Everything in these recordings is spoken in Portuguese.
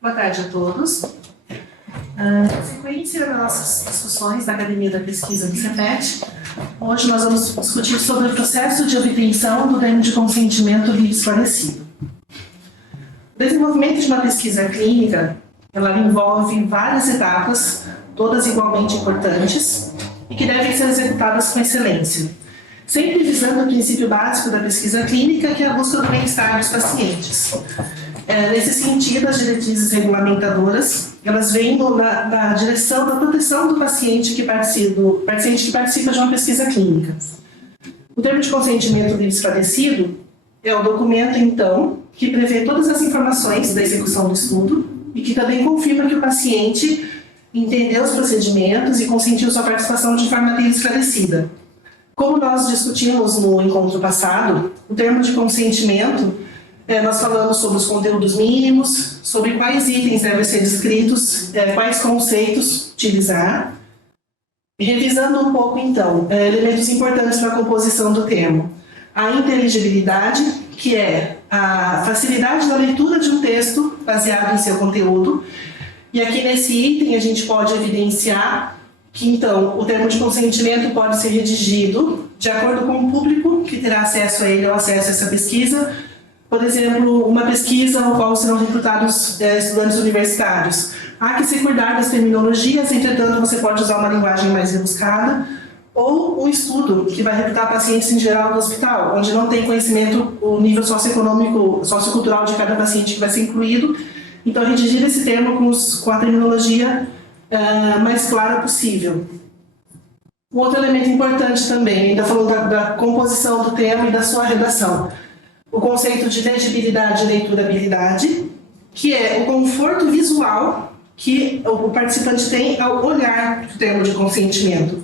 Boa tarde a todos. Na sequência das nossas discussões da Academia da Pesquisa do CEPET, hoje nós vamos discutir sobre o processo de obtenção do termo de consentimento livre esclarecido. O desenvolvimento de uma pesquisa clínica, ela envolve várias etapas, todas igualmente importantes, e que devem ser executadas com excelência, sempre visando o princípio básico da pesquisa clínica, que é a busca do bem-estar dos pacientes. Nesse sentido, as diretrizes regulamentadoras, elas vêm na direção da proteção do paciente que participa de uma pesquisa clínica. O termo de consentimento livre esclarecido é o documento, então, que prevê todas as informações da execução do estudo e que também confirma que o paciente entendeu os procedimentos e consentiu sua participação de forma livre esclarecida. Como nós discutimos no encontro passado, o termo de consentimento, nós falamos sobre os conteúdos mínimos, sobre quais itens devem ser descritos, quais conceitos utilizar. E revisando um pouco, então, elementos importantes para a composição do termo. A inteligibilidade, que é a facilidade da leitura de um texto baseado em seu conteúdo. E aqui nesse item a gente pode evidenciar que, então, o termo de consentimento pode ser redigido de acordo com o público que terá acesso a ele ou acesso a essa pesquisa. Por exemplo, uma pesquisa no qual serão recrutados estudantes universitários. Há que se cuidar das terminologias, entretanto, você pode usar uma linguagem mais rebuscada, ou um estudo que vai recrutar pacientes em geral do hospital, onde não tem conhecimento, o nível socioeconômico, sociocultural de cada paciente que vai ser incluído. Então, redigir esse termo com a terminologia mais clara possível. Um outro elemento importante também, ainda falando da composição do termo e da sua redação. O conceito de legibilidade e leiturabilidade, que é o conforto visual que o participante tem ao olhar o termo de consentimento.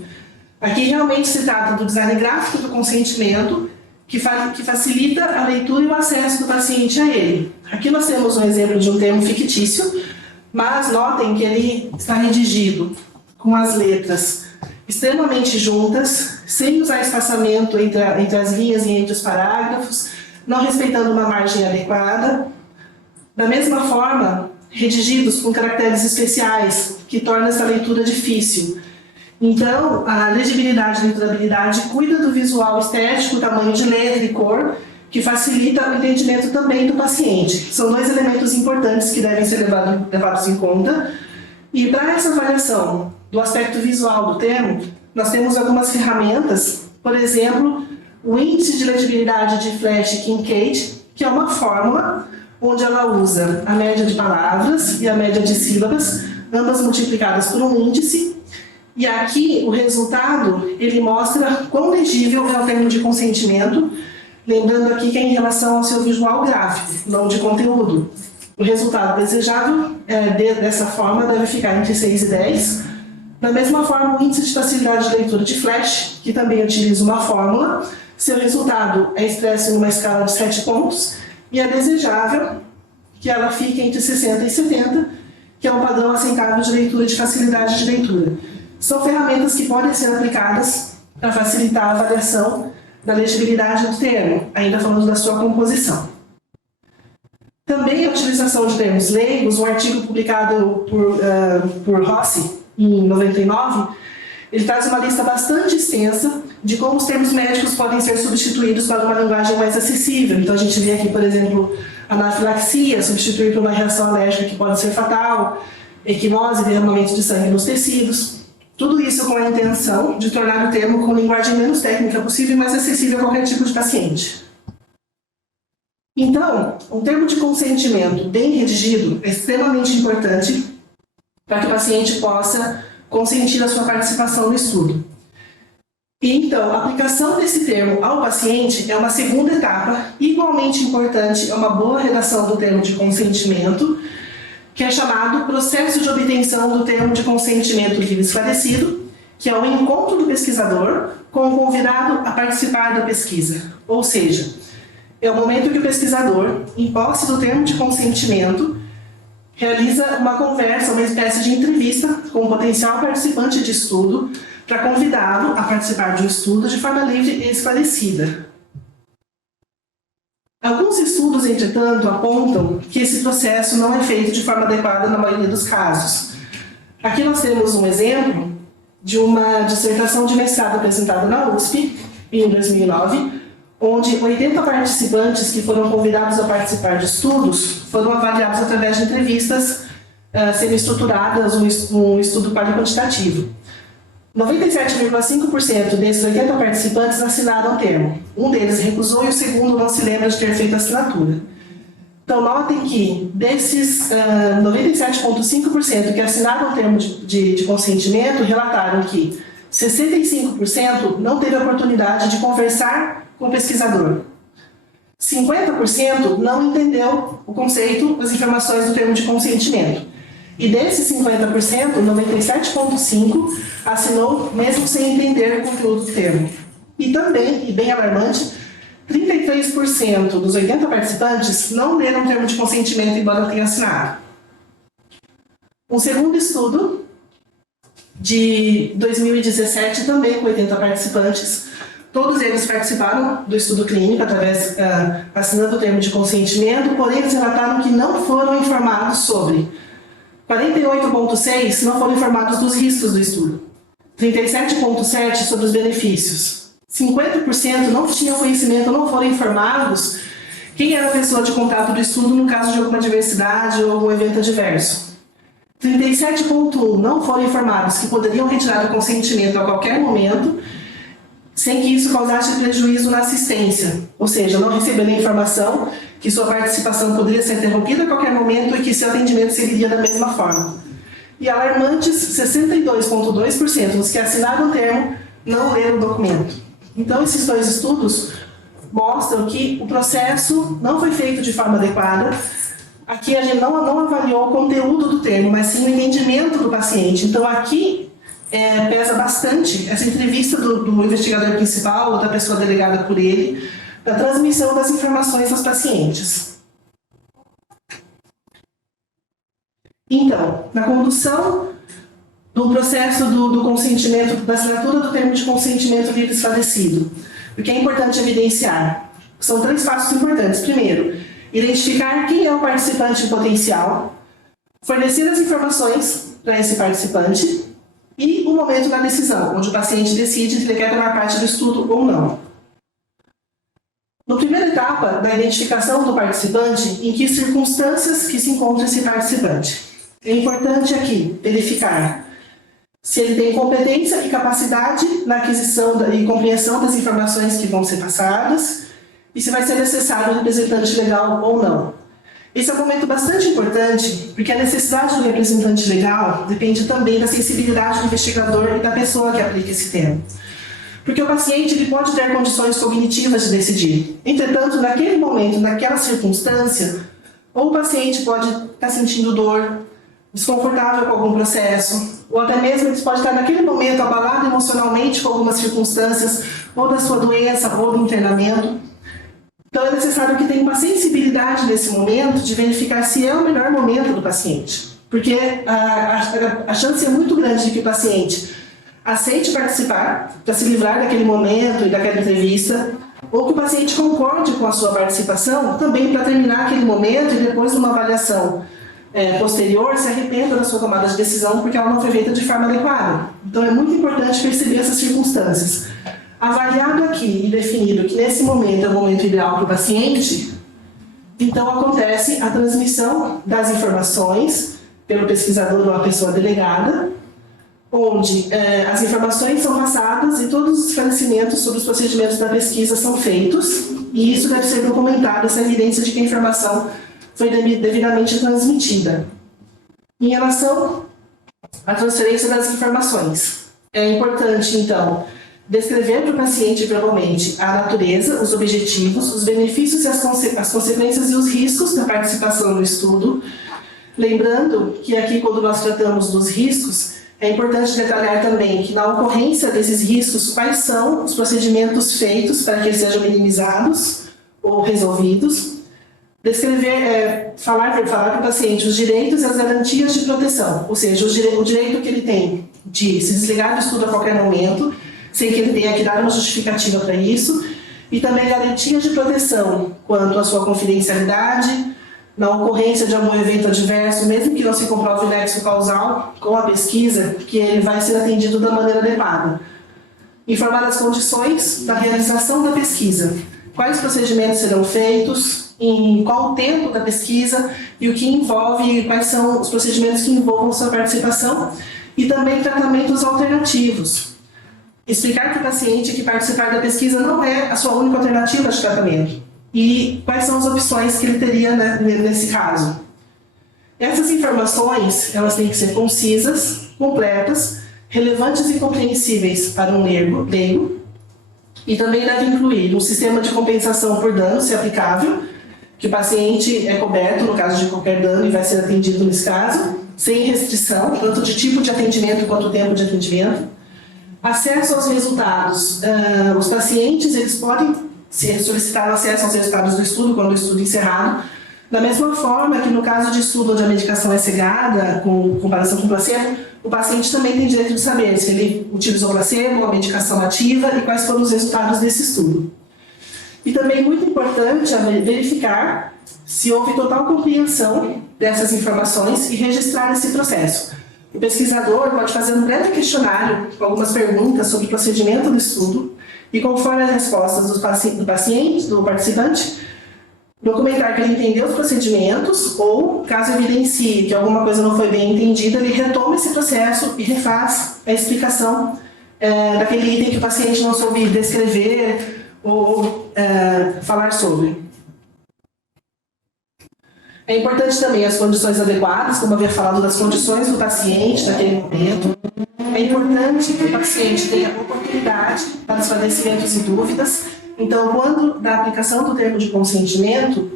Aqui realmente se trata do design gráfico do consentimento, que facilita a leitura e o acesso do paciente a ele. Aqui nós temos um exemplo de um termo fictício, mas notem que ele está redigido com as letras extremamente juntas, sem usar espaçamento entre as linhas e entre os parágrafos, não respeitando uma margem adequada. Da mesma forma, redigidos com caracteres especiais, que torna essa leitura difícil. Então, a legibilidade e leiturabilidade cuida do visual estético, tamanho de letra e cor, que facilita o entendimento também do paciente. São dois elementos importantes que devem ser levados em conta. E para essa avaliação do aspecto visual do termo, nós temos algumas ferramentas, por exemplo, o índice de legibilidade de Flash-Kincaid, que é uma fórmula onde ela usa a média de palavras e a média de sílabas, ambas multiplicadas por um índice. E aqui o resultado, ele mostra quão legível é o termo de consentimento, lembrando aqui que é em relação ao seu visual gráfico, não de conteúdo. O resultado desejável dessa forma deve ficar entre 6 e 10. Da mesma forma, o índice de facilidade de leitura de Flash, que também utiliza uma fórmula, seu resultado é expresso em uma escala de 7 pontos, e é desejável que ela fique entre 60 e 70, que é um padrão aceitável de leitura de facilidade de leitura. São ferramentas que podem ser aplicadas para facilitar a avaliação da legibilidade do termo, ainda falando da sua composição. Também a utilização de termos leigos, um artigo publicado por Rossi, em 99, ele traz uma lista bastante extensa de como os termos médicos podem ser substituídos para uma linguagem mais acessível. Então, a gente vê aqui, por exemplo, anafilaxia, substituir por uma reação alérgica que pode ser fatal, equimose, derramamento de sangue nos tecidos. Tudo isso com a intenção de tornar o termo com linguagem menos técnica possível e mais acessível a qualquer tipo de paciente. Então, um termo de consentimento bem redigido é extremamente importante para que o paciente possa consentir a sua participação no estudo. E, então, a aplicação desse termo ao paciente é uma segunda etapa, igualmente importante, é uma boa redação do termo de consentimento, que é chamado processo de obtenção do termo de consentimento livre esclarecido, que é o encontro do pesquisador com o convidado a participar da pesquisa. Ou seja, é o momento que o pesquisador, em posse do termo de consentimento, realiza uma conversa, uma espécie de entrevista com o potencial participante de estudo para convidá-lo a participar de um estudo de forma livre e esclarecida. Alguns estudos, entretanto, apontam que esse processo não é feito de forma adequada na maioria dos casos. Aqui nós temos um exemplo de uma dissertação de mestrado apresentada na USP, em 2009, onde 80 participantes que foram convidados a participar de estudos foram avaliados através de entrevistas sendo estruturadas um estudo qualitativo. 97,5% desses 80 participantes assinaram o termo. Um deles recusou e o segundo não se lembra de ter feito a assinatura. Então, notem que desses 97,5% que assinaram o termo de consentimento, relataram que 65% não teve a oportunidade de conversar com o pesquisador. 50% não entendeu o conceito, as informações do termo de consentimento. E desses 50%, 97,5% assinou mesmo sem entender o conteúdo do termo. E também, e bem alarmante, 33% dos 80 participantes não leram o termo de consentimento, embora tenham assinado. Um segundo estudo, de 2017, também com 80 participantes, todos eles participaram do estudo clínico, assinando o termo de consentimento, porém eles relataram que não foram informados sobre 48,6% não foram informados dos riscos do estudo, 37,7% sobre os benefícios, 50% não tinham conhecimento, não foram informados quem era a pessoa de contato do estudo no caso de alguma adversidade ou algum evento adverso. 37,1% não foram informados que poderiam retirar o consentimento a qualquer momento, sem que isso causasse prejuízo na assistência, ou seja, não receberam a informação que sua participação poderia ser interrompida a qualquer momento e que seu atendimento seguiria da mesma forma. E alarmantes, 62,2% dos que assinaram o termo não leram o documento. Então, esses dois estudos mostram que o processo não foi feito de forma adequada. Aqui a gente não avaliou o conteúdo do termo, mas sim o entendimento do paciente. Então, aqui pesa bastante essa entrevista do investigador principal ou da pessoa delegada por ele, da transmissão das informações aos pacientes. Então, na condução do processo do consentimento, da assinatura do termo de consentimento livre esclarecido, o que é importante evidenciar? São 3 passos importantes. Primeiro, identificar quem é o participante potencial, fornecer as informações para esse participante e o momento da decisão, onde o paciente decide se ele quer tomar parte do estudo ou não. Na primeira etapa da identificação do participante, em que circunstâncias que se encontra esse participante. É importante aqui verificar se ele tem competência e capacidade na aquisição e compreensão das informações que vão ser passadas e se vai ser necessário um representante legal ou não. Esse é um momento bastante importante, porque a necessidade do representante legal depende também da sensibilidade do investigador e da pessoa que aplica esse termo. Porque o paciente ele pode ter condições cognitivas de decidir. Entretanto, naquele momento, naquela circunstância, ou o paciente pode estar sentindo dor, desconfortável com algum processo, ou até mesmo ele pode estar naquele momento abalado emocionalmente com algumas circunstâncias, ou da sua doença, ou do internamento. Então é necessário que tenha uma sensibilidade nesse momento de verificar se é o melhor momento do paciente. Porque a chance é muito grande de que o paciente aceite participar, para se livrar daquele momento e daquela entrevista, ou que o paciente concorde com a sua participação, também para terminar aquele momento e depois de uma avaliação posterior, se arrependa da sua tomada de decisão porque ela não foi feita de forma adequada. Então é muito importante perceber essas circunstâncias. Avaliado aqui e definido que nesse momento é o momento ideal para o paciente, então acontece a transmissão das informações pelo pesquisador ou a pessoa delegada, onde as informações são passadas e todos os esclarecimentos sobre os procedimentos da pesquisa são feitos, e isso deve ser documentado, essa evidência de que a informação foi devidamente transmitida. Em relação à transferência das informações, é importante, então, descrever para o paciente verbalmente a natureza, os objetivos, os benefícios e as consequências e os riscos da participação no estudo. Lembrando que aqui, quando nós tratamos dos riscos, é importante detalhar também que na ocorrência desses riscos, quais são os procedimentos feitos para que eles sejam minimizados ou resolvidos. Descrever, falar para o paciente os direitos e as garantias de proteção, ou seja, o direito que ele tem de se desligar do estudo a qualquer momento, sem que ele tenha que dar uma justificativa para isso, e também garantias de proteção quanto à sua confidencialidade, na ocorrência de algum evento adverso, mesmo que não se comprove o nexo causal com a pesquisa, que ele vai ser atendido da maneira adequada. Informar as condições da realização da pesquisa, quais procedimentos serão feitos, em qual o tempo da pesquisa e o que envolve, quais são os procedimentos que envolvam sua participação, e também tratamentos alternativos. Explicar para o paciente que participar da pesquisa não é a sua única alternativa de tratamento e quais são as opções que ele teria, né, nesse caso. Essas informações, elas têm que ser concisas, completas, relevantes e compreensíveis para um leigo, e também deve incluir um sistema de compensação por dano, se aplicável, que o paciente é coberto no caso de qualquer dano e vai ser atendido nesse caso, sem restrição, tanto de tipo de atendimento quanto tempo de atendimento. Acesso aos resultados. Os pacientes, eles podem solicitar acesso aos resultados do estudo, quando o estudo é encerrado, da mesma forma que no caso de estudo onde a medicação é cegada, com comparação com placebo, o paciente também tem direito de saber se ele utilizou placebo, a medicação ativa e quais foram os resultados desse estudo. E também muito importante é verificar se houve total compreensão dessas informações e registrar esse processo. O pesquisador pode fazer um breve questionário com algumas perguntas sobre o procedimento do estudo e, conforme as respostas do paciente, do participante, documentar que ele entendeu os procedimentos ou, caso evidencie que alguma coisa não foi bem entendida, ele retoma esse processo e refaz a explicação daquele item que o paciente não soube descrever ou falar sobre. É importante também as condições adequadas, como eu havia falado, das condições do paciente naquele momento. É importante que o paciente tenha oportunidade para esclarecimentos e dúvidas. Então, quando da aplicação do termo de consentimento,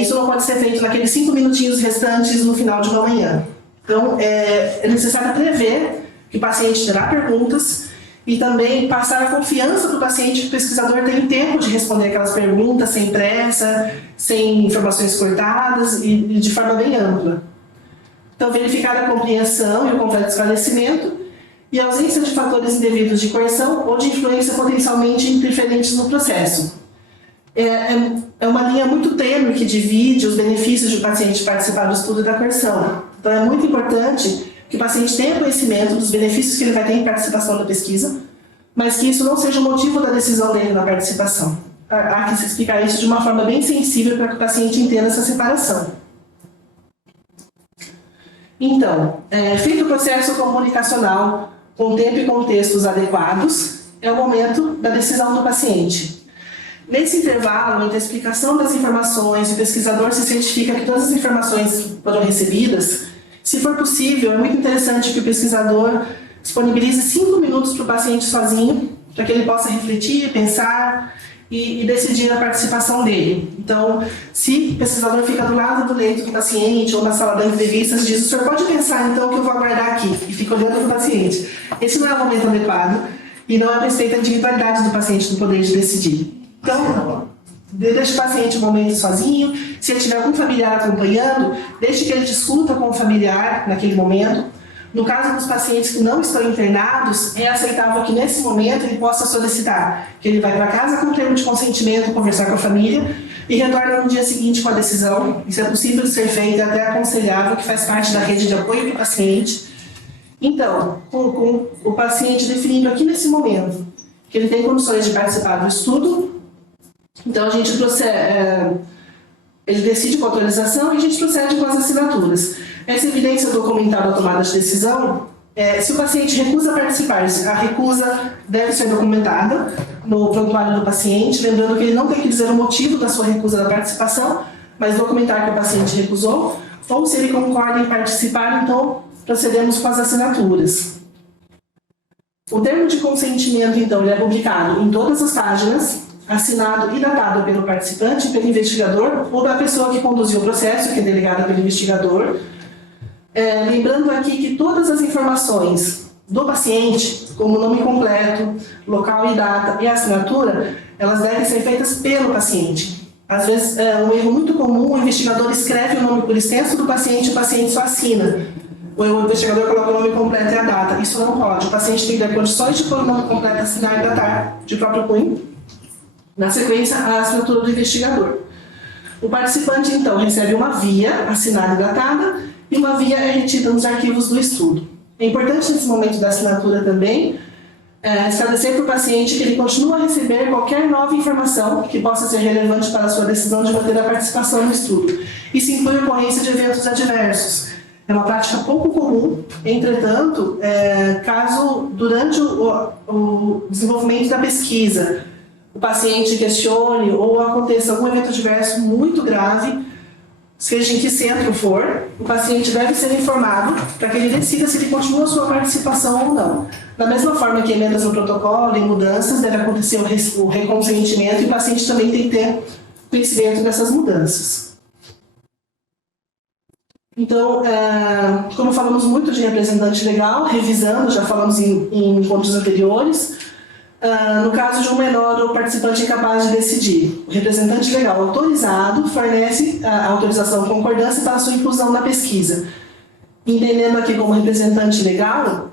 isso não pode ser feito naqueles 5 minutinhos restantes no final de uma manhã. Então, é necessário prever que o paciente terá perguntas e também passar a confiança do paciente que o pesquisador tem tempo de responder aquelas perguntas sem pressa, sem informações cortadas e de forma bem ampla. Então, verificar a compreensão e o completo esclarecimento e a ausência de fatores indevidos de coerção ou de influência potencialmente interferentes no processo. É uma linha muito tênue que divide os benefícios de o paciente participar do estudo e da coerção. Então, é muito importante que o paciente tenha conhecimento dos benefícios que ele vai ter em participação na pesquisa, mas que isso não seja o motivo da decisão dele na participação. Há que se explicar isso de uma forma bem sensível para que o paciente entenda essa separação. Então, feito o processo comunicacional com tempo e contextos adequados, é o momento da decisão do paciente. Nesse intervalo, entre a explicação das informações, o pesquisador se certifica que todas as informações foram recebidas. Se for possível, é muito interessante que o pesquisador disponibilize 5 minutos para o paciente sozinho, para que ele possa refletir, pensar e decidir a participação dele. Então, se o pesquisador fica do lado do leito do paciente ou na sala de entrevistas, diz: o senhor pode pensar então que eu vou aguardar aqui, e fica olhando para o paciente. Esse não é o momento adequado e não é respeito à individualidade do paciente no poder de decidir. Então, deixe o paciente um momento sozinho. Se ele tiver algum familiar acompanhando, deixe que ele discuta com o familiar naquele momento. No caso dos pacientes que não estão internados, é aceitável que nesse momento ele possa solicitar que ele vai para casa com o termo de consentimento, conversar com a família e retorna no dia seguinte com a decisão. Isso é possível de ser feito, é até aconselhável, que faz parte da rede de apoio do paciente. Então, com o paciente definindo aqui nesse momento que ele tem condições de participar do estudo, então a gente procede, ele decide com autorização e a gente procede com as assinaturas. Essa evidência documental da tomada de decisão, se o paciente recusa participar, a recusa deve ser documentada no prontuário do paciente, lembrando que ele não tem que dizer o motivo da sua recusa da participação, mas documentar que o paciente recusou, ou se ele concorda em participar, então procedemos com as assinaturas. O termo de consentimento, então, ele é publicado em todas as páginas, assinado e datado pelo participante, pelo investigador ou da pessoa que conduziu o processo, que é delegada pelo investigador. Lembrando aqui que todas as informações do paciente, como nome completo, local e data e assinatura, elas devem ser feitas pelo paciente. Às vezes, um erro muito comum, o investigador escreve o nome por extenso do paciente e o paciente só assina. O investigador coloca o nome completo e a data. Isso não pode. O paciente tem que ter condições de pôr o nome completo, assinar e datar de próprio punho. Na sequência, a assinatura do investigador. O participante, então, recebe uma via assinada e datada e uma via é retida nos arquivos do estudo. É importante, nesse momento da assinatura também, esclarecer para o paciente que ele continua a receber qualquer nova informação que possa ser relevante para a sua decisão de manter a participação no estudo. Isso inclui a ocorrência de eventos adversos. É uma prática pouco comum, entretanto, caso durante o desenvolvimento da pesquisa o paciente questione ou aconteça algum evento adverso muito grave, seja em que centro for, o paciente deve ser informado para que ele decida se ele continua a sua participação ou não. Da mesma forma que emendas no protocolo e mudanças, deve acontecer o reconsentimento e o paciente também tem que ter conhecimento dessas mudanças. Então, como falamos muito de representante legal, revisando, já falamos em encontros anteriores, no caso de um menor ou participante incapaz de decidir, o representante legal autorizado fornece a autorização ou concordância para a sua inclusão na pesquisa. Entendendo aqui como representante legal,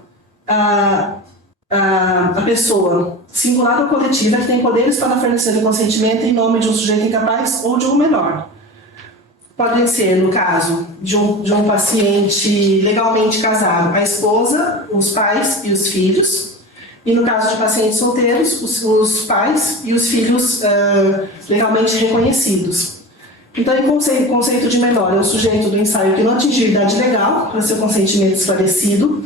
a pessoa singular ou coletiva que tem poderes para fornecer o consentimento em nome de um sujeito incapaz ou de um menor. Podem ser, no caso de um paciente legalmente casado, a esposa, os pais e os filhos. E no caso de pacientes solteiros, os pais e os filhos legalmente reconhecidos. Então, em conceito de menor, é o sujeito do ensaio que não atingiu a idade legal para seu consentimento esclarecido.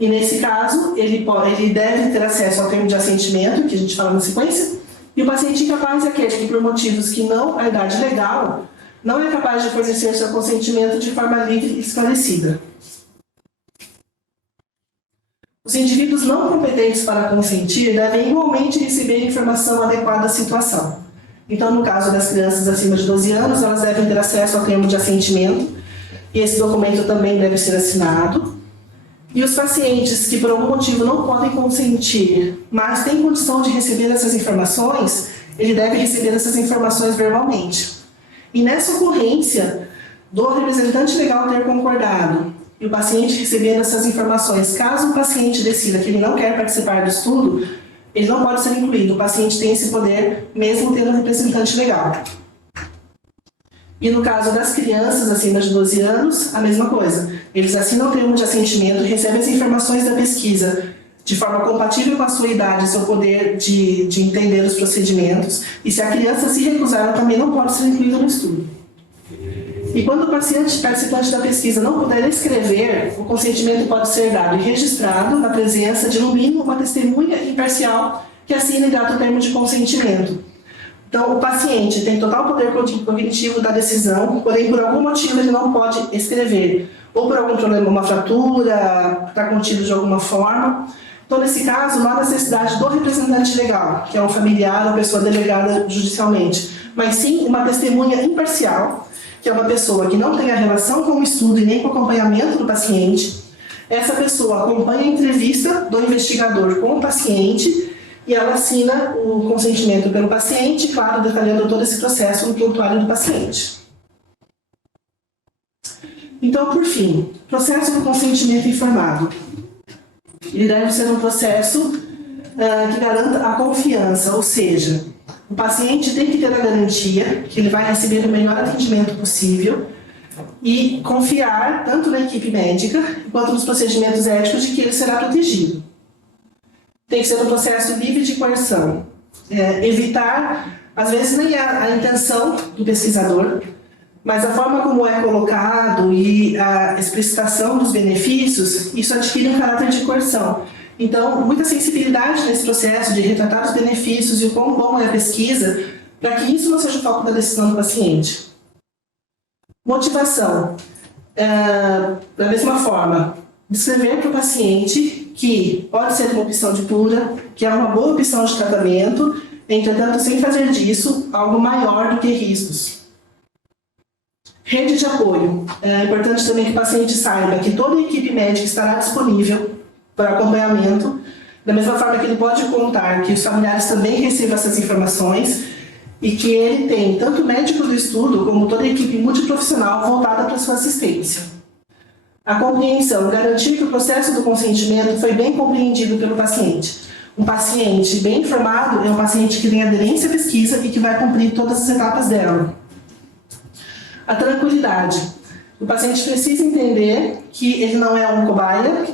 E nesse caso, ele deve ter acesso ao termo de assentimento, que a gente fala na sequência. E o paciente incapaz é aquele que, por motivos que não a idade legal, não é capaz de fornecer seu consentimento de forma livre e esclarecida. Os indivíduos não competentes para consentir devem igualmente receber informação adequada à situação. Então, no caso das crianças acima de 12 anos, elas devem ter acesso ao termo de assentimento, e esse documento também deve ser assinado. E os pacientes que por algum motivo não podem consentir, mas têm condição de receber essas informações, ele deve receber essas informações verbalmente. E nessa ocorrência do representante legal ter concordado e o paciente recebendo essas informações, caso o paciente decida que ele não quer participar do estudo, ele não pode ser incluído. O paciente tem esse poder, mesmo tendo um representante legal. E no caso das crianças acima de 12 anos, a mesma coisa. Eles assinam o termo de assentimento e recebem as informações da pesquisa de forma compatível com a sua idade e seu poder de entender os procedimentos. E se a criança se recusar, ela também não pode ser incluída no estudo. E quando o participante da pesquisa não puder escrever, o consentimento pode ser dado e registrado na presença de, no mínimo, uma testemunha imparcial que assina e dá o termo de consentimento. Então, o paciente tem total poder cognitivo da decisão, porém, por algum motivo, ele não pode escrever. Ou por algum problema, uma fratura, está contido de alguma forma. Então, nesse caso, não há necessidade do representante legal, que é um familiar ou pessoa delegada judicialmente, mas sim uma testemunha imparcial, que é uma pessoa que não tem a relação com o estudo e nem com o acompanhamento do paciente. Essa pessoa acompanha a entrevista do investigador com o paciente e ela assina o consentimento pelo paciente, claro, detalhando todo esse processo no prontuário do paciente. Então, por fim, processo do consentimento informado. Ele deve ser um processo que garanta a confiança, ou seja, o paciente tem que ter a garantia que ele vai receber o melhor atendimento possível e confiar tanto na equipe médica quanto nos procedimentos éticos de que ele será protegido. Tem que ser um processo livre de coerção. Evitar, às vezes, nem a intenção do pesquisador, mas a forma como é colocado e a explicitação dos benefícios, isso adquire um caráter de coerção. Então, muita sensibilidade nesse processo de retratar os benefícios e o quão bom é a pesquisa, para que isso não seja o foco da decisão do paciente. Motivação. Da mesma forma, descrever para o paciente que pode ser uma opção de cura, que é uma boa opção de tratamento, entretanto, sem fazer disso algo maior do que riscos. Rede de apoio. É importante também que o paciente saiba que toda a equipe médica estará disponível para acompanhamento, da mesma forma que ele pode contar que os familiares também recebam essas informações e que ele tem tanto médicos do estudo como toda a equipe multiprofissional voltada para a sua assistência. A compreensão, garantir que o processo do consentimento foi bem compreendido pelo paciente. Um paciente bem informado é um paciente que tem aderência à pesquisa e que vai cumprir todas as etapas dela. A tranquilidade. O paciente precisa entender que ele não é uma cobaia,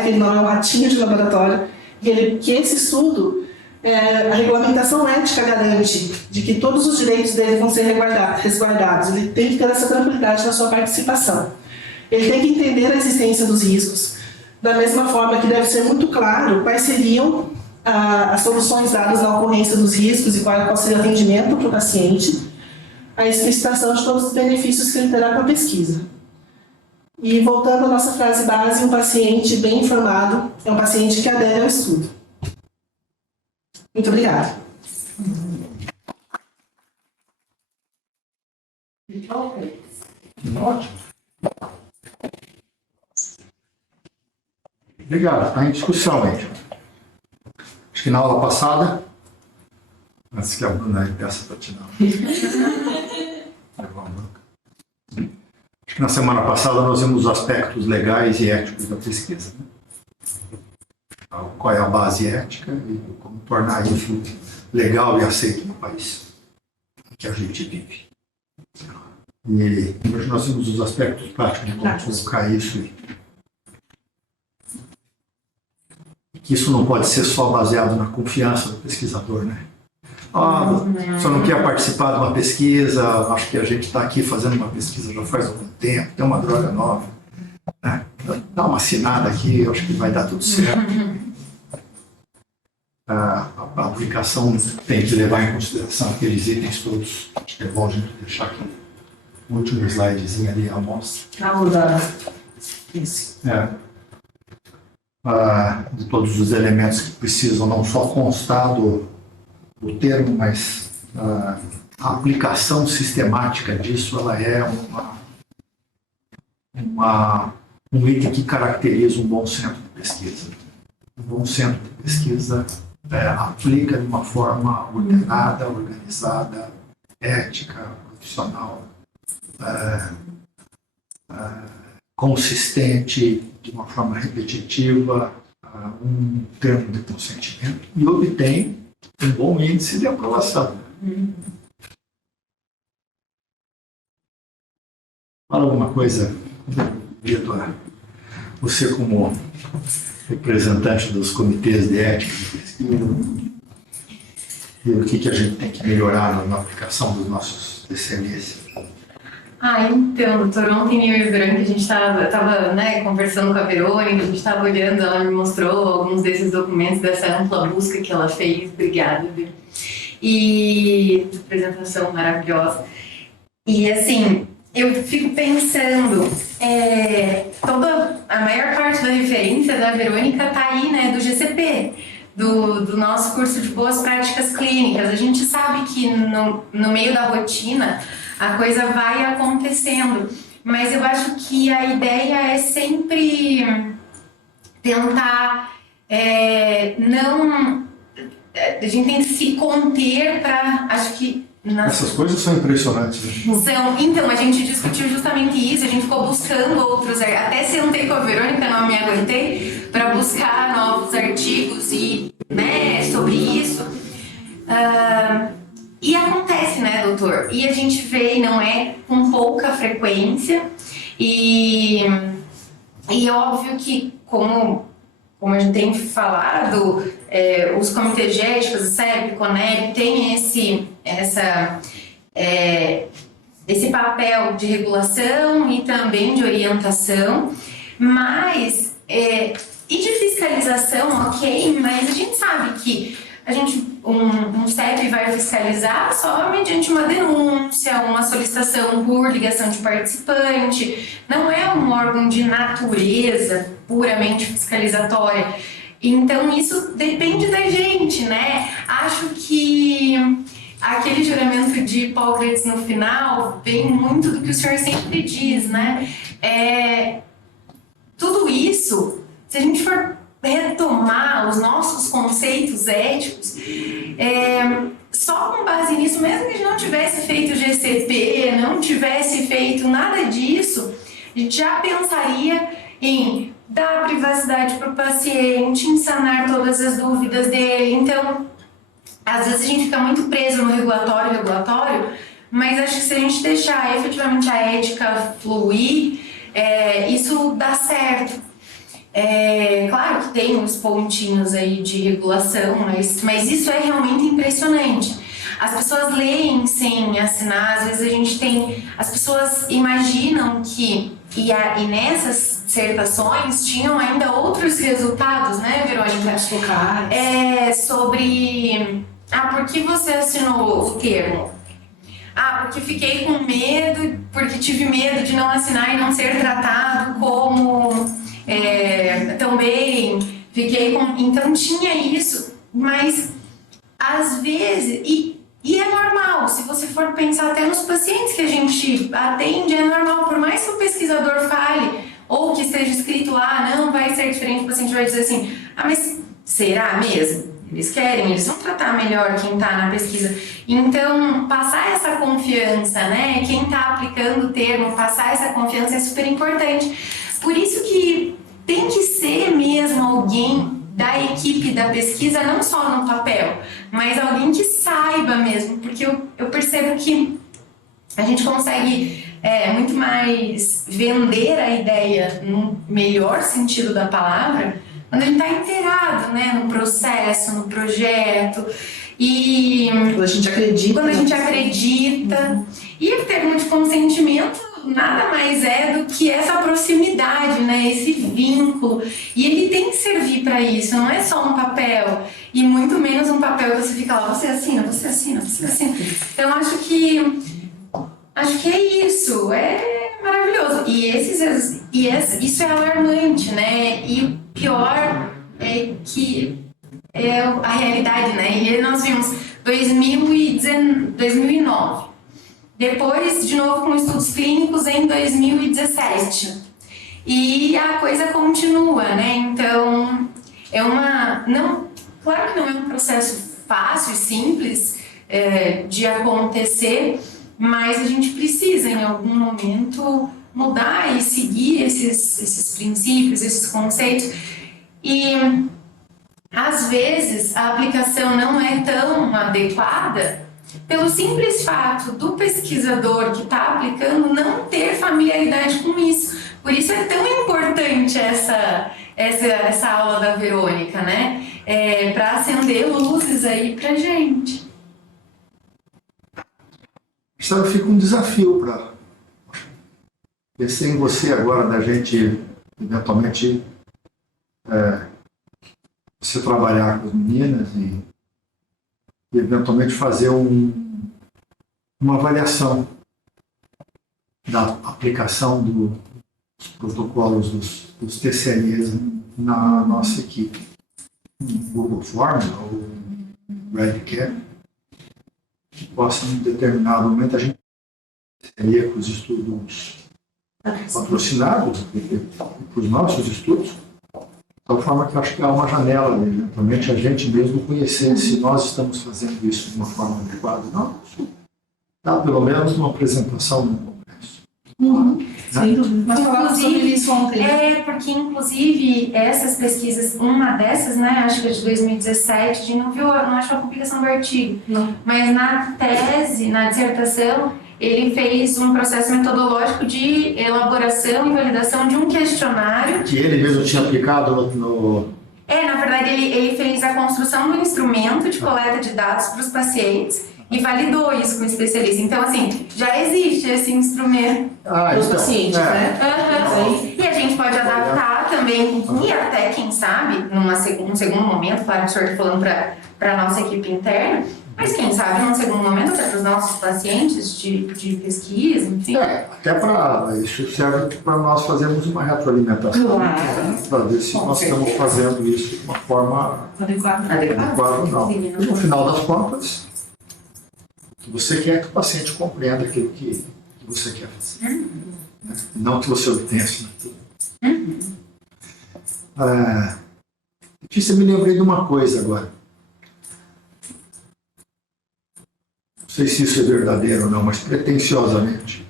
que ele não é um ratinho de laboratório, que esse estudo, a regulamentação ética garante de que todos os direitos dele vão ser resguardados. Ele tem que ter essa tranquilidade na sua participação. Ele tem que entender a existência dos riscos, da mesma forma que deve ser muito claro quais seriam as soluções dadas na ocorrência dos riscos e qual seria o atendimento para o paciente, a explicitação de todos os benefícios que ele terá com a pesquisa. E voltando à nossa frase base, um paciente bem informado é um paciente que adere ao estudo. Muito obrigada. Ótimo. Obrigado. Está em discussão, gente. Acho que na aula passada, antes que a Bruna peça para te dar. Acho que na semana passada nós vimos os aspectos legais e éticos da pesquisa. Né? Qual é a base ética e como tornar isso legal e aceito no país que a gente vive. E hoje nós vimos os aspectos práticos de como colocar isso. E que isso não pode ser só baseado na confiança do pesquisador, né? Só não quer participar de uma pesquisa, acho que a gente está aqui fazendo uma pesquisa já faz algum tempo, tem uma droga nova, né? Dá uma assinada aqui, acho que vai dar tudo certo. A aplicação tem que levar em consideração aqueles itens todos. Acho que é bom a gente deixar aqui o último slidezinho ali, a amostra. Isso. De todos os elementos que precisam não só constar do termo, mas a aplicação sistemática disso, ela é um item que caracteriza um bom centro de pesquisa. Um bom centro de pesquisa aplica de uma forma ordenada, organizada, ética, profissional, consistente, de uma forma repetitiva, um termo de consentimento e obtém um bom índice de aprovação. Fala alguma coisa, Vitor, você como representante dos comitês de ética de pesquisa, e o que a gente tem que melhorar na aplicação dos nossos DCMS? Então, doutor, ontem eu e o Verônica, a gente estava conversando com a Verônica, a gente estava olhando, ela me mostrou alguns desses documentos dessa ampla busca que ela fez, obrigada, Viu? E apresentação maravilhosa. E assim, eu fico pensando, a maior parte da referência da Verônica está aí, né, do GCP, do nosso curso de boas práticas clínicas. A gente sabe que no meio da rotina a coisa vai acontecendo, mas eu acho que a ideia é sempre tentar a gente tem que se conter para, acho que essas coisas são impressionantes, né? Então, a gente discutiu justamente isso, a gente ficou buscando outros, até sentei com a Verônica, não me aguentei, para buscar novos artigos e, sobre isso. E acontece, né, doutor? E a gente vê, não é com pouca frequência, e óbvio que, como a gente tem falado, os comitês de éticos, o SEB, o CONEB, tem esse papel de regulação e também de orientação, mas, e de fiscalização, ok, mas a gente sabe que um CEP vai fiscalizar só mediante uma denúncia, uma solicitação por ligação de participante, não é um órgão de natureza puramente fiscalizatória. Então isso depende da gente, né? Acho que aquele juramento de Hipócrates no final vem muito do que o senhor sempre diz, né? Tudo isso, se a gente for retomar os nossos conceitos éticos, só com base nisso, mesmo que a gente não tivesse feito GCP, não tivesse feito nada disso, a gente já pensaria em dar privacidade para o paciente, sanar todas as dúvidas dele. Então, às vezes a gente fica muito preso no regulatório, mas acho que se a gente deixar efetivamente a ética fluir, isso dá certo. Claro que tem uns pontinhos aí de regulação, mas isso é realmente impressionante. As pessoas leem sem assinar, às vezes as pessoas imaginam que, e nessas dissertações tinham ainda outros resultados, né, Verônica? Sobre, por que você assinou o termo? Porque fiquei com medo, porque tive medo de não assinar e não ser tratado como também, então tinha isso, mas às vezes, e é normal, se você for pensar até nos pacientes que a gente atende, é normal, por mais que o pesquisador fale, ou que esteja escrito lá, não vai ser diferente, o paciente vai dizer assim, mas será mesmo? Eles vão tratar melhor quem está na pesquisa. Então, passar essa confiança, né? Quem está aplicando o termo, passar essa confiança é super importante. Por isso que tem que ser mesmo alguém da equipe da pesquisa, não só no papel, mas alguém que saiba mesmo, porque eu percebo que a gente consegue muito mais vender a ideia no melhor sentido da palavra quando a gente está inteirado, né, no processo, no projeto, e quando a gente acredita. E o termo de consentimento nada mais é do que essa proximidade, né, esse vínculo, e ele tem que servir para isso, não é só um papel, e muito menos um papel que você fica lá, você assina. Então acho que é isso, é maravilhoso, isso é alarmante, né, e o pior é que é a realidade, né, e nós vimos 2009, depois, de novo, com estudos clínicos em 2017. E a coisa continua, né? Então, claro que não é um processo fácil e simples de acontecer, mas a gente precisa, em algum momento, mudar e seguir esses princípios, esses conceitos. E, às vezes, a aplicação não é tão adequada pelo simples fato do pesquisador que está aplicando não ter familiaridade com isso. Por isso é tão importante essa aula da Verônica, né? Para acender luzes aí pra gente. Sabe, fica um desafio para pensar em você agora, da gente eventualmente você trabalhar com as meninas e eventualmente fazer uma avaliação da aplicação dos protocolos dos TCNs na nossa equipe. Google Form ou Redcare, que possa, em determinado momento, a gente teria com os estudos patrocinados para os nossos estudos, de tal forma que eu acho que há uma janela, eventualmente, a gente mesmo conhecer se nós estamos fazendo isso de uma forma adequada ou não. Dá pelo menos uma apresentação no congresso. Sem dúvida. Nós falamos sobre isso ontem. Porque inclusive essas pesquisas, uma dessas, né, acho que é de 2017, a gente não acho a publicação do artigo, não. Mas na tese, na dissertação, ele fez um processo metodológico de elaboração e validação de um questionário. Que ele mesmo tinha aplicado no... Na verdade, ele fez a construção do instrumento de coleta de dados para os pacientes e validou isso com o especialista. Então, assim, já existe esse instrumento para os pacientes, né? E a gente pode adaptar também, e até, quem sabe, num segundo momento, claro que o senhor está falando para a nossa equipe interna, mas quem sabe, num segundo momento, até para os nossos pacientes de pesquisa, enfim. Até para isso serve para nós fazermos uma retroalimentação, para ver se nós estamos fazendo isso de uma forma adequada ou não. E no final das contas, você quer que o paciente compreenda aquilo que você quer fazer, né? Não que você obtenha assinatura. Letícia, me lembrei de uma coisa agora. Não sei se isso é verdadeiro ou não, mas pretensiosamente.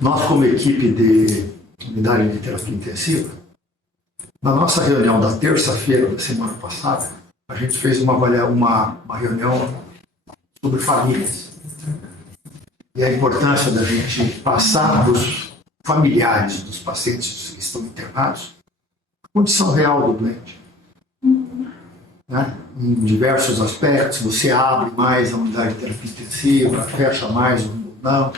Nós, como equipe de unidade de terapia intensiva, na nossa reunião da terça-feira da semana passada, a gente fez uma reunião sobre famílias. E a importância da gente passar para os familiares dos pacientes que estão internados a condição real do doente. Né? Em diversos aspectos, você abre mais a unidade de terapia intensiva, fecha mais ou não.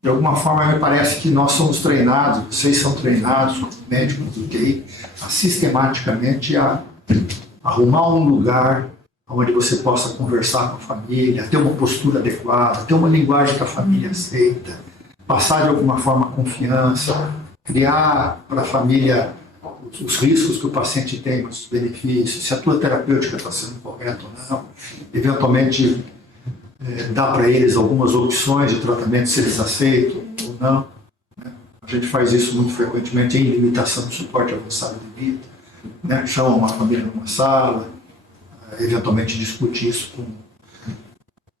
De alguma forma, me parece que nós somos treinados, vocês são treinados, como médicos do TI, a sistematicamente a arrumar um lugar onde você possa conversar com a família, ter uma postura adequada, ter uma linguagem que a família aceita, passar de alguma forma confiança, criar para a família os riscos que o paciente tem, os benefícios, se a tua terapêutica está sendo correta ou não, eventualmente dar para eles algumas opções de tratamento, se eles aceitam ou não. Né? A gente faz isso muito frequentemente em limitação de suporte avançado de vida. Né? Chama uma família numa sala, eventualmente discute isso com...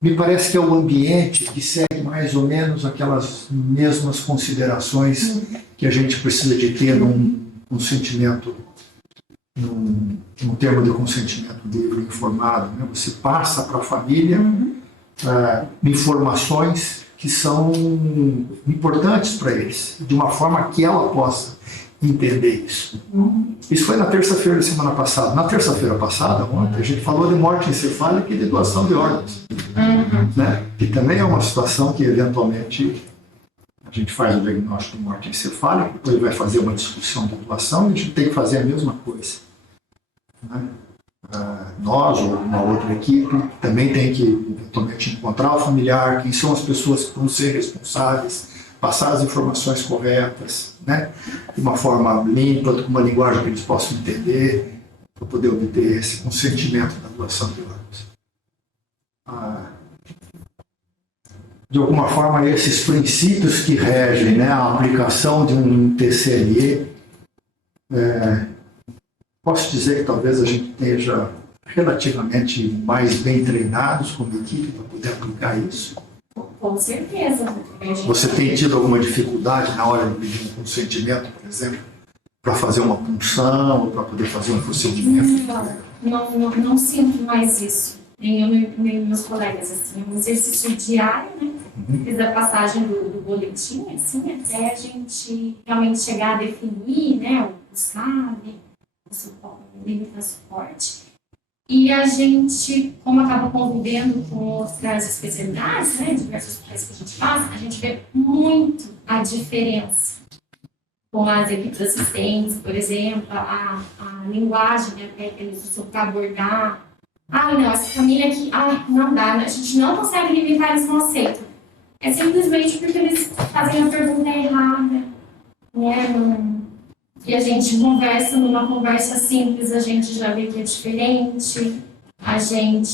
Me parece que é o ambiente que segue mais ou menos aquelas mesmas considerações que a gente precisa de ter num consentimento, num termo de consentimento livre informado. Né? Você passa para a família informações que são importantes para eles, de uma forma que ela possa entender isso. Isso foi na terça-feira da semana passada. Na terça-feira passada, ontem, a gente falou de morte encefálica e de doação de órgãos. Né? Que também é uma situação que, eventualmente, a gente faz o diagnóstico de morte encefálica, depois vai fazer uma discussão de doação e a gente tem que fazer a mesma coisa. Né? Nós ou uma outra equipe também tem que, eventualmente, encontrar o familiar, quem são as pessoas que vão ser responsáveis, passar as informações corretas, né? De uma forma limpa, com uma linguagem que eles possam entender, para poder obter esse consentimento da doação de órgãos. De alguma forma, esses princípios que regem, né, a aplicação de um TCLE, posso dizer que talvez a gente esteja relativamente mais bem treinados como equipe para poder aplicar isso. Com certeza. Você tem tido alguma dificuldade na hora de pedir um consentimento, por exemplo, para fazer uma punção ou para poder fazer um procedimento? Não sinto mais isso. Nem eu nem meus colegas. Assim, é um exercício diário, né? Desde a passagem do boletim, assim, até a gente realmente chegar a definir, né, o SAB, o suporte, limitar suporte. E a gente, como acaba convivendo com outras especialidades, né, diversos hospitais que a gente faz, a gente vê muito a diferença com as equipes assistentes, por exemplo, a linguagem, né, que eles usam para abordar. Não, essa família aqui, não dá, a gente não consegue limitar, eles não aceitam. É simplesmente porque eles fazem a pergunta errada, né? E a gente conversa, numa conversa simples, a gente já vê que é diferente,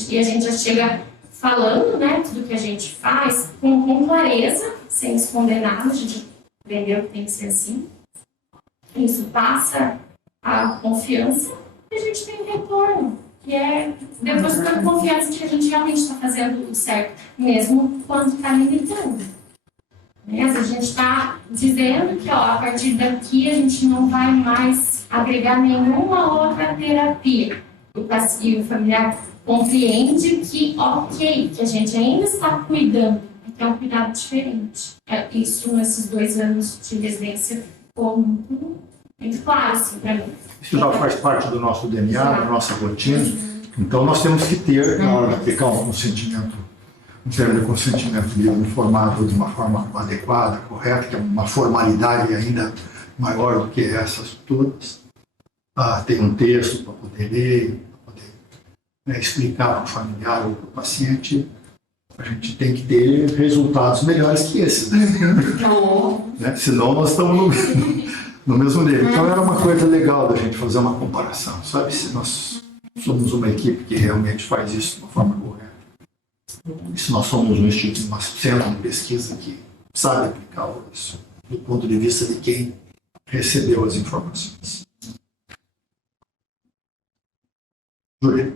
e a gente já chega falando, né, tudo que a gente faz com clareza, sem esconder nada, a gente aprendeu que tem que ser assim. Isso passa a confiança e a gente tem um retorno, que é depois da confiança de que a gente realmente está fazendo o certo, mesmo quando está limitando. A gente está dizendo que a partir daqui a gente não vai mais agregar nenhuma outra terapia. E o familiar compreende que, que a gente ainda está cuidando, que é um cuidado diferente. Isso, nesses 2 anos de residência, ficou muito claro assim, para mim. Isso já faz parte do nosso DNA, da nossa rotina. Então, nós temos que ter, na hora de aplicar um consentimento, um termo de consentimento livre informado de uma forma adequada, correta, que é uma formalidade ainda maior do que essas todas. Tem um texto para poder ler, para poder explicar para o familiar ou para o paciente. A gente tem que ter resultados melhores que esses. Né? Senão nós estamos no mesmo nível. Então era uma coisa legal da gente fazer uma comparação, sabe? Se nós somos uma equipe que realmente faz isso de uma forma correta. E se nós somos um instituto, um centro de pesquisa que sabe aplicar isso do ponto de vista de quem recebeu as informações. Júlia.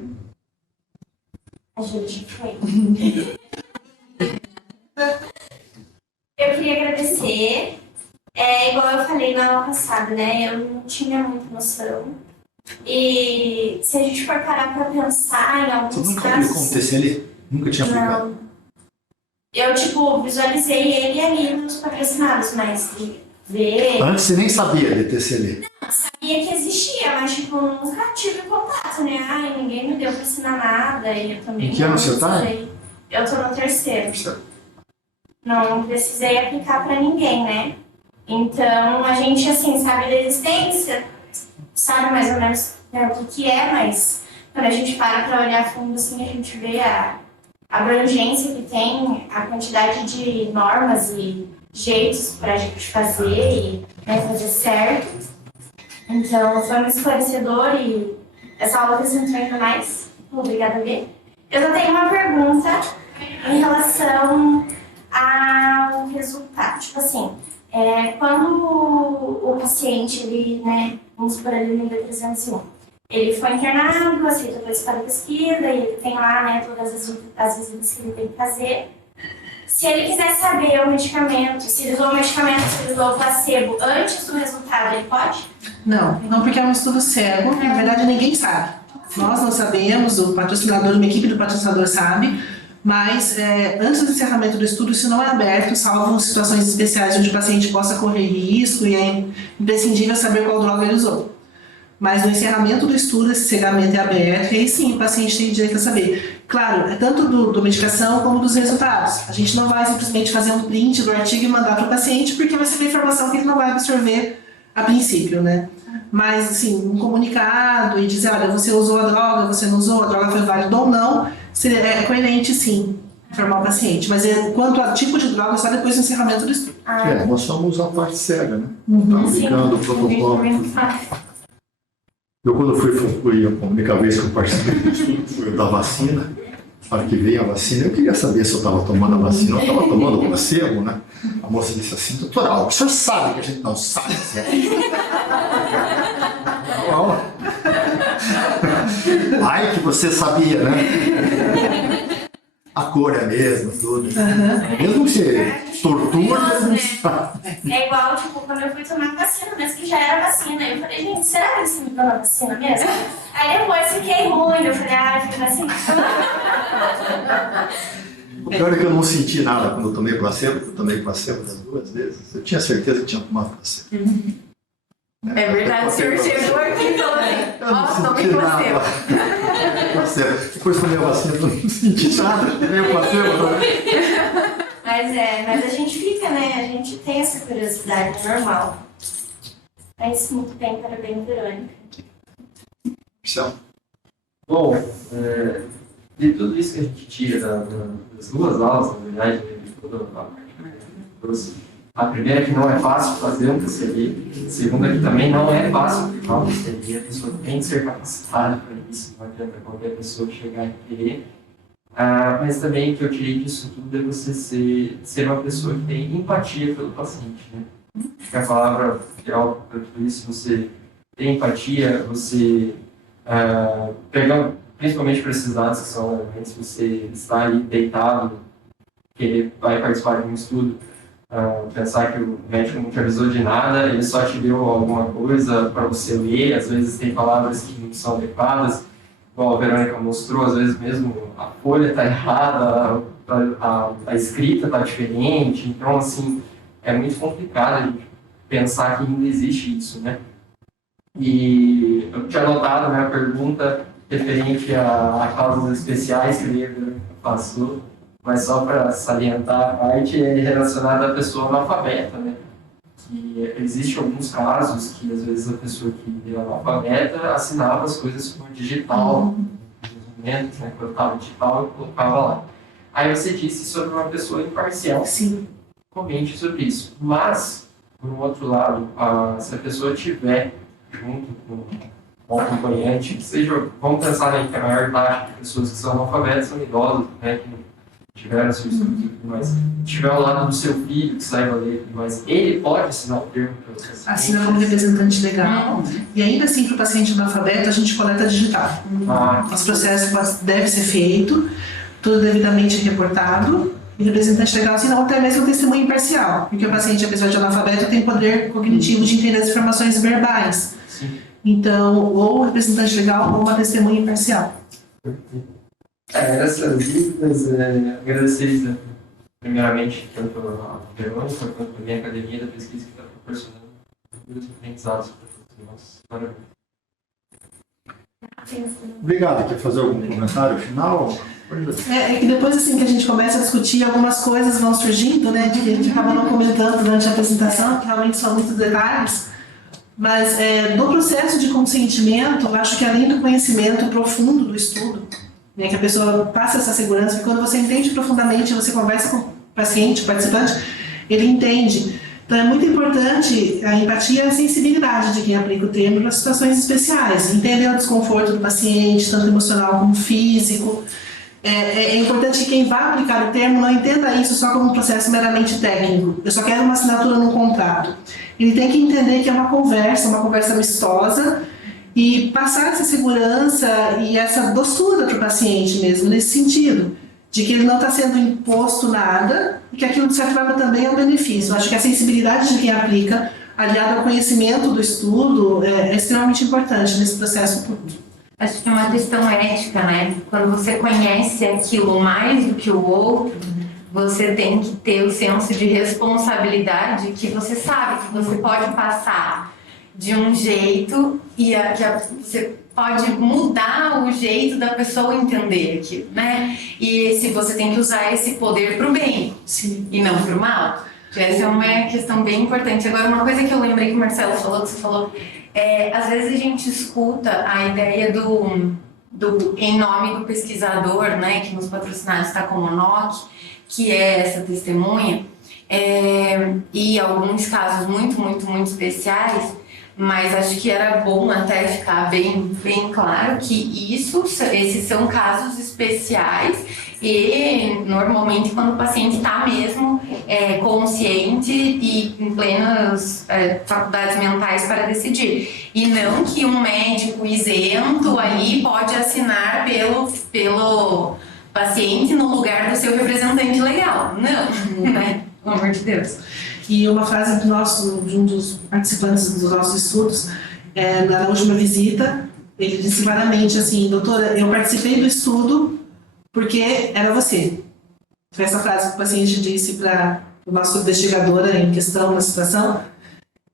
A Júlia foi. Eu queria agradecer É igual eu falei na aula passada, né? Eu não tinha muita noção. E se a gente for parar pra pensar em alguns Você nunca casos... aplicou um TCLE? Nunca tinha aplicado? Não. Eu, tipo, visualizei ele ali nos patrocinados, mas de ver... Antes você nem sabia de TCLE. Sabia que existia, mas, tipo, nunca tive contato, né? Ai, ninguém me deu pra ensinar nada, e eu também Em que ano não você tá? sei. Eu tô no terceiro. Não precisei aplicar pra ninguém, né? Então, a gente, assim, sabe da existência, sabe mais ou menos o que é, mas quando a gente para pra olhar a fundo, assim, a gente vê a abrangência que tem, a quantidade de normas e jeitos pra gente fazer e, né, fazer certo. Então, foi muito esclarecedor e essa aula acrescentou ainda mais. Obrigada, Bê. Eu só tenho uma pergunta em relação ao resultado. Tipo assim, quando o paciente, ele, né, vamos supor ali no nível 301, ele foi internado, aceitou participar da pesquisa e ele tem lá, né, todas as visitas que ele tem que fazer. Se ele quiser saber o medicamento, se ele usou o medicamento, se ele usou o placebo antes do resultado, ele pode? Não, porque é um estudo cego, na verdade ninguém sabe. Nós não sabemos, o patrocinador, uma equipe do patrocinador sabe, mas antes do encerramento do estudo isso não é aberto, salvo situações especiais onde o paciente possa correr risco e é imprescindível saber qual droga ele usou. Mas no encerramento do estudo, esse cegamento é aberto e aí sim o paciente tem direito a saber. Claro, tanto do medicação como dos resultados. A gente não vai simplesmente fazer um print do artigo e mandar para o paciente porque vai ser uma informação que ele não vai absorver a princípio, né? Mas, assim, um comunicado e dizer, olha, você usou a droga, você não usou, a droga foi válida ou não, é coerente, sim, informar o paciente. Mas quanto ao tipo de droga, só depois do encerramento do estudo. Nós somos a parte cega, né? Uhum. Tá aplicando o protocolo. Eu, quando fui a única vez que eu participei do estudo, foi o da vacina. Na hora que veio a vacina, eu queria saber se eu estava tomando a vacina ou estava tomando o placebo, né? A moça disse assim, doutor, o senhor sabe que a gente não sabe se é. Ai, que você sabia, né? A cor é a mesma, tudo. Mesmo que você tortura, não sabe. É igual, tipo, quando eu fui tomar vacina mesmo, que já era vacina. Eu falei, gente, será que você me deu a vacina mesmo? Aí depois fiquei ruim, eu falei, fiquei vacina. O pior é que eu não senti nada quando eu tomei placebo, eu tomei placebo das 2 vezes. Eu tinha certeza que tinha tomado placebo. É verdade, o senhor chegou aqui e falou assim, ó, tomei placebo. Placebo. Depois tomei a vacina, eu não senti nada, tomei o placebo. Mas a gente fica, né? A gente tem essa curiosidade, é normal. Mas muito bem, parabéns, Verônica. Bom, de tudo isso que a gente tira das 2 aulas, na verdade, de toda a parte, a primeira que não é fácil fazer um TCLE, a segunda que também não é fácil aplicar um TCLE, a pessoa tem que ser capacitada para isso, não adianta qualquer pessoa chegar e querer. Mas também o que eu tirei disso tudo é você ser uma pessoa que tem empatia pelo paciente, né? Acho que a palavra ideal para tudo isso, você tem empatia, você pegar, principalmente para esses dados que são elementos, você está ali deitado, que vai participar de um estudo, pensar que o médico não te avisou de nada, ele só te deu alguma coisa para você ler, às vezes tem palavras que não são adequadas, igual a Verônica mostrou, às vezes mesmo a folha está errada, a escrita está diferente, então assim, é muito complicado a gente pensar que ainda existe isso, né? E eu tinha anotado, né, a pergunta referente a causas especiais que a Verônica passou, mas só para salientar a parte é relacionada à pessoa analfabeta, né? Que existem alguns casos que às vezes a pessoa que era analfabeta assinava as coisas com digital, né? Quando estava digital eu colocava lá. Aí você disse sobre uma pessoa imparcial. Sim. Comente sobre isso. Mas, por um outro lado, se a pessoa tiver junto com um acompanhante, que seja, vamos pensar aí que a maior taxa de pessoas que são analfabetas são idosos, né? Que tiveram seu estudo e tudo mais. Estiver ao lado do seu filho, que saiba ler e tudo mais, ele pode assinar o termo para você. Assina como representante legal. E ainda assim, para o paciente analfabeto, a gente coleta digital. Os processos devem ser feito, tudo devidamente reportado E representante legal, assim, não, até mesmo testemunho imparcial, porque o paciente, apesar de analfabeto, tem poder cognitivo de entender as informações verbais. Sim. Então, ou representante legal ou uma testemunha imparcial. Essas dúvidas, agradecer, né, primeiramente, tanto a Verônica quanto também a academia da pesquisa que está proporcionando os aprendizados para todos nós. Parabéns. Obrigado. Quer fazer algum comentário final? É que depois assim que a gente começa a discutir, algumas coisas vão surgindo, né, de que a gente acaba não comentando durante a apresentação, que realmente são muitos detalhes. Mas no processo de consentimento, eu acho que além do conhecimento profundo do estudo, né, que a pessoa passa essa segurança, porque quando você entende profundamente, você conversa com o paciente, o participante, ele entende. Então é muito importante a empatia e a sensibilidade de quem aplica o termo para situações especiais, entender o desconforto do paciente, tanto emocional como físico. É importante que quem vá aplicar o termo não entenda isso só como um processo meramente técnico. Eu só quero uma assinatura num contrato. Ele tem que entender que é uma conversa amistosa, e passar essa segurança e essa doçura para o paciente mesmo, nesse sentido, de que ele não está sendo imposto nada e que aquilo, de certa forma, também é um benefício. Eu acho que a sensibilidade de quem aplica, aliado ao conhecimento do estudo, é extremamente importante nesse processo todo. Acho que é uma questão ética, né? Quando você conhece aquilo mais do que o outro, você tem que ter o senso de responsabilidade que você sabe que você pode passar de um jeito e você pode mudar o jeito da pessoa entender aquilo, né? E se você tem que usar esse poder para o bem. Sim. E não para o mal. Essa é uma questão bem importante. Agora, uma coisa que eu lembrei que o Marcelo falou, que você falou, às vezes a gente escuta a ideia do em nome do pesquisador, né, que nos patrocinados está como o NOC, que é essa testemunha, e alguns casos muito especiais, mas acho que era bom até ficar bem claro que esses são casos especiais e normalmente quando o paciente está mesmo consciente e em plenas faculdades mentais para decidir. E não que um médico isento aí pode assinar pelo paciente no lugar do seu representante legal. Não, né? Pelo amor de Deus. E uma frase de um dos participantes dos nossos estudos, na última visita, ele disse claramente assim: doutora, eu participei do estudo porque era você. Foi essa frase que o paciente disse para a nossa investigadora em questão da situação.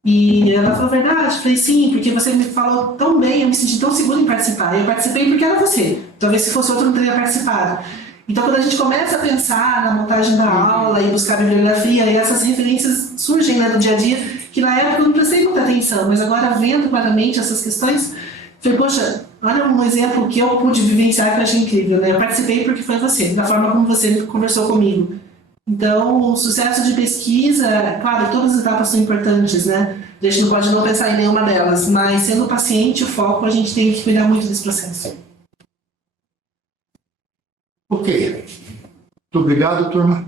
E ela falou: verdade? Eu falei: sim, porque você me falou tão bem, eu me senti tão segura em participar. Eu participei porque era você. Talvez se fosse outro não teria participado. Então, quando a gente começa a pensar na montagem da aula e buscar bibliografia, e essas referências surgem, né, no dia a dia, que na época eu não prestei muita atenção, mas agora vendo claramente essas questões, falei: poxa, olha um exemplo que eu pude vivenciar que eu achei incrível, né? Eu participei porque foi você, da forma como você conversou comigo. Então, o sucesso de pesquisa, claro, todas as etapas são importantes, né? A gente não pode não pensar em nenhuma delas, mas sendo paciente, o foco, a gente tem que cuidar muito desse processo. Ok. Muito obrigado, turma.